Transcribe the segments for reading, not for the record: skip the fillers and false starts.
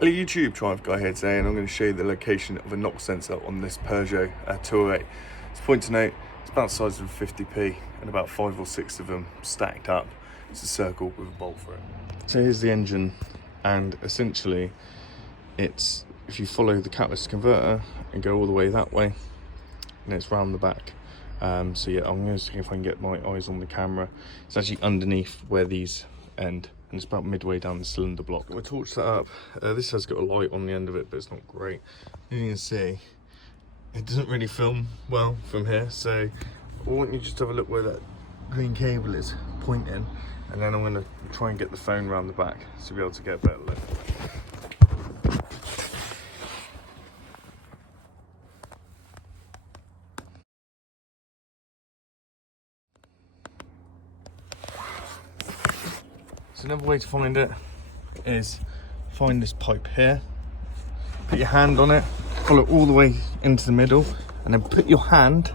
Hello YouTube, Triumph Guy here today, and I'm going to show you the location of a knock sensor on this Peugeot 208. It's a point to note, it's about the size of a 50p and about 5 or 6 of them stacked up. It's a circle with a bolt for it. So here's the engine, and essentially it's, if you follow the catalyst converter and go all the way that way, and it's round the back. So yeah, I'm going to see if I can get my eyes on the camera. It's actually underneath where these end, and it's about midway down the cylinder block. We'll torch that up. This has got a light on the end of it, but it's not great. You can see it doesn't really film well from here, so I want you just to have a look where that green cable is pointing, and then I'm going to try and get the phone around the back to be able to get a better look. So another way to find it is find this pipe here, put your hand on it, follow it all the way into the middle, and then put your hand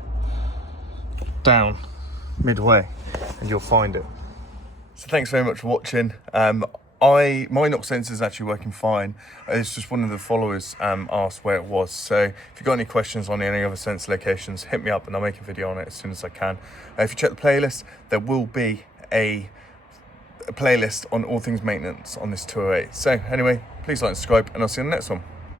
down midway and you'll find it. So thanks very much for watching. My knock sensor is actually working fine. It's just one of the followers asked where it was. So if you've got any questions on any other sensor locations, hit me up and I'll make a video on it as soon as I can. If you check the playlist, there will be a playlist on all things maintenance on this 208. So anyway, please like and subscribe, and I'll see you in the next one.